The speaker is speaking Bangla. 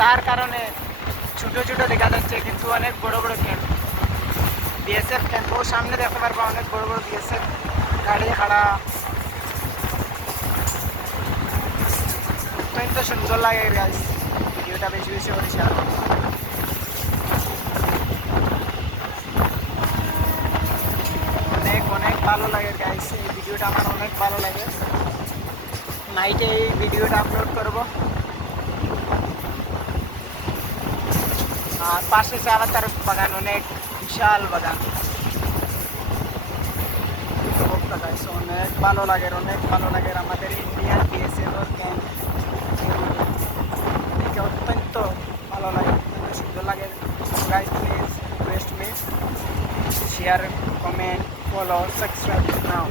তার কারণে ছোটো ছোটো দেখা যাচ্ছে কিন্তু অনেক বড় বড় ক্যাম্প, বিএসএফ ক্যাম্প। ও সামনে দেখতে পারবো অনেক বড় বড় বিএসএফ গাড়ি খাড়া। অত্যন্ত সুন্দর লাগে গাইস, ভিডিওটা বেশি বেশি করে শেয়ার করবো। অনেক অনেক ভালো লাগে গাইস, এই ভিডিওটা আমার অনেক ভালো লাগে। নাইটে এই ভিডিওটা আপলোড করব। আর পাশে চা পাতার বাগান, অনেক বিশাল বাগান। অনেক ভালো লাগে, অনেক ভালো লাগে আমাদের ইন্ডিয়ান বিএসএফ ক্যাম্প। অত্যন্ত ভালো লাগে, অত্যন্ত সুন্দর লাগে। Guys please request me share, comment, follow, subscribe now.